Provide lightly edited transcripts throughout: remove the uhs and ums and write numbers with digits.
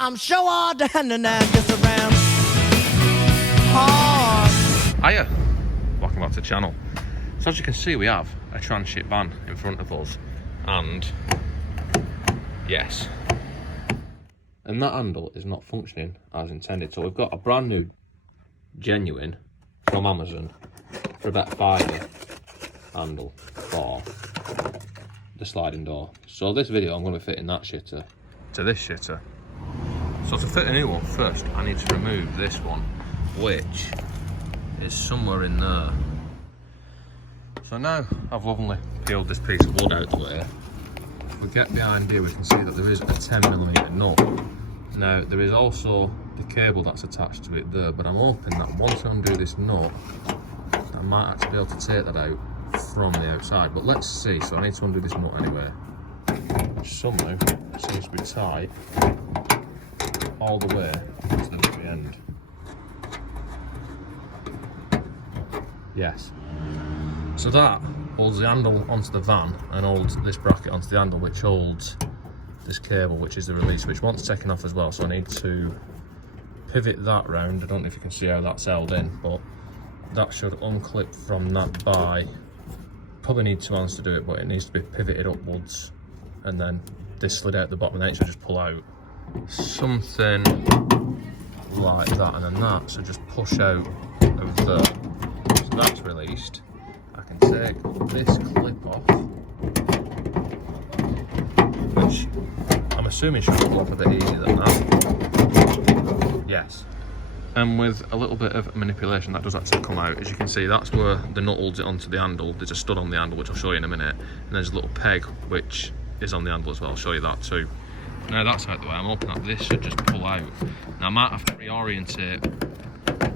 I'm sure all down and just around hard. Hiya, welcome back to the channel. So as you can see, we have a Transhit van in front of us, and yes, and that handle is not functioning as intended. So we've got a brand new genuine from Amazon for about £5 handle for the sliding door. So this video I'm going to be fitting that shitter to this shitter. So to fit a new one first, I need to remove this one, which is somewhere in there. So now I've lovingly peeled this piece of wood out the way. If we get behind here, we can see that there is a 10mm nut. Now there is also the cable that's attached to it there, but I'm hoping that once I undo this nut, I might actually be able to take that out from the outside, but let's see. So I need to undo this nut anyway. Somehow it seems to be tight all the way to the very end. Yes. So that holds the handle onto the van and holds this bracket onto the handle, which holds this cable, which is the release, which wants taken off as well. So I need to pivot that round. I don't know if you can see how that's held in, but that should unclip from that by, probably need 2 hands to do it, but it needs to be pivoted upwards, and then this slid out the bottom, and then it should just pull out. Something like that, and then that should just push out of there. So that's released. I can take this clip off, which I'm assuming should come off a bit easier than that. Yes. And with a little bit of manipulation, that does actually come out. As you can see, that's where the nut holds it onto the handle. There's a stud on the handle, which I'll show you in a minute, and there's a little peg which is on the handle as well. I'll show you that too. Now that's out the way, I'm hoping that this should just pull out. Now I might have to reorientate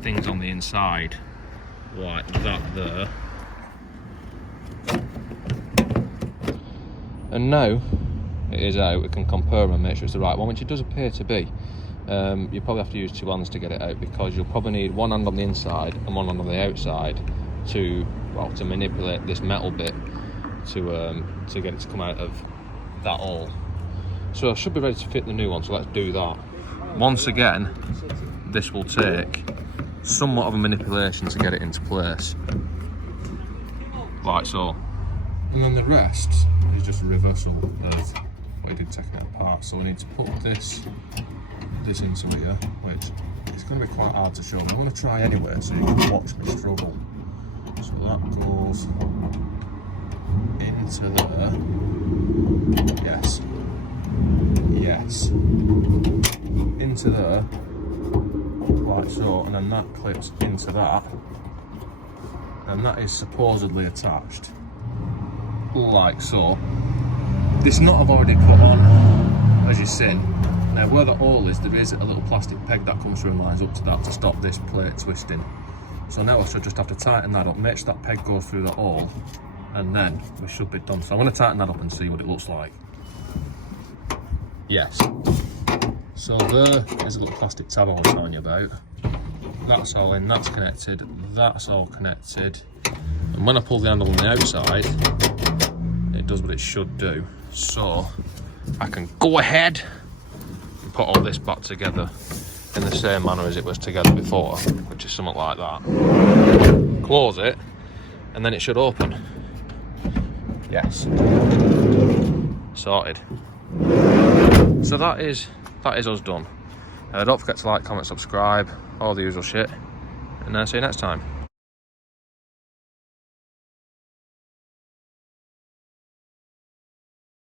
things on the inside like that there. And now it is out, we can compare them and make sure it's the right one, which it does appear to be. You probably have to use 2 hands to get it out, because you'll probably need 1 hand on the inside and 1 hand on the outside to manipulate this metal bit to get it to come out of that hole. So I should be ready to fit the new one, so let's do that. Once again, this will take somewhat of a manipulation to get it into place, like so. And then the rest is just a reversal of what I did taking it apart. So we need to put this into here, which is going to be quite hard to show. I'm going to try anyway, so you can watch me struggle. So that goes into there. Yes. Yes. Into there, like so, and then that clips into that, and that is supposedly attached, like so. This nut I've already put on, as you've seen. Now where the hole is, there is a little plastic peg that comes through and lines up to that to stop this plate twisting. So now I should just have to tighten that up, make sure that peg goes through the hole, and then we should be done. So I'm going to tighten that up and see what it looks like. Yes. So there is a little plastic tab I was telling you about. That's all in, that's connected, that's all connected. And when I pull the handle on the outside, it does what it should do. So I can go ahead and put all this back together in the same manner as it was together before, which is something like that. Close it, and then it should open. Yes. Sorted. So that is us done. Don't forget to like, comment, subscribe, all the usual shit, and see you next time.